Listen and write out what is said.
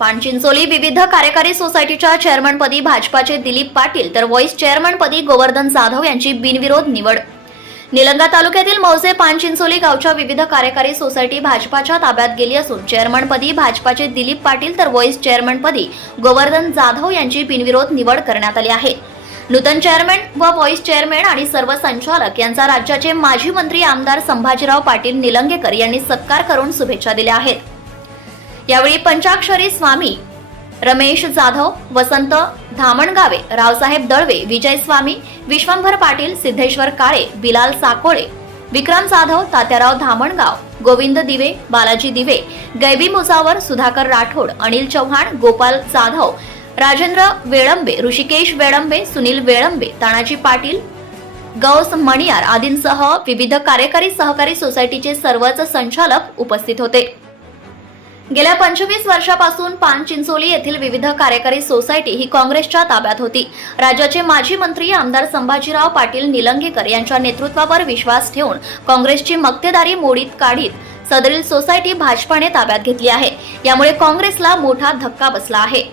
पानचिंचोली विविध कार्यकारी सोसायटीच्या चेअरमनपदी भाजपाचे दिलीप पाटील तर व्हॉइस चेअरमनपदी गोवर्धन जाधव यांची बिनविरोध निवड. निलंगा तालुक्यातील मौजे पानचिंचोली गावच्या विविध कार्यकारी सोसायटी भाजपाच्या ताब्यात गेली असून चेअरमनपदी भाजपाचे दिलीप पाटील तर व्हॉइस चेअरमनपदी गोवर्धन जाधव यांची बिनविरोध निवड करण्यात आली आहे. नूतन चेअरमॅन व व्हॉइस चेअरमॅन आणि सर्व संचालक यांचा राज्याचे माजी मंत्री आमदार संभाजीराव पाटील निलंगेकर यांनी सत्कार करून शुभेच्छा दिल्या आहेत. यावेळी पंचाक्षरी स्वामी रमेश जाधव वसंत धामणगावे रावसाहेब दळवे विजय स्वामी विश्वंभर पाटील सिद्धेश्वर काळे बिलाल साकोळे विक्रम जाधव तात्याराव धामणगाव गोविंद दिवे बालाजी दिवे गैबी मुसावर सुधाकर राठोड अनिल चव्हाण गोपाल जाधव राजेंद्र वेळंबे ऋषिकेश वेळंबे सुनील वेळंबे तानाजी पाटील गौस मणियार आदींसह विविध कार्यकारी सहकारी सोसायटीचे सर्वच संचालक उपस्थित होते. गेल्या पंचवीस वर्षापासून पानचिंचोली येथील विविध कार्यकारी सोसायटी ही काँग्रेसच्या ताब्यात होती. राज्याचे माजी मंत्री आमदार संभाजीराव पाटील निलंगेकर यांच्या नेतृत्वावर विश्वास ठेवून काँग्रेसची मक्तेदारी मोडीत काढीत सदरील सोसायटी भाजपाने ताब्यात घेतली आहे. यामुळे काँग्रेसला मोठा धक्का बसला आहे.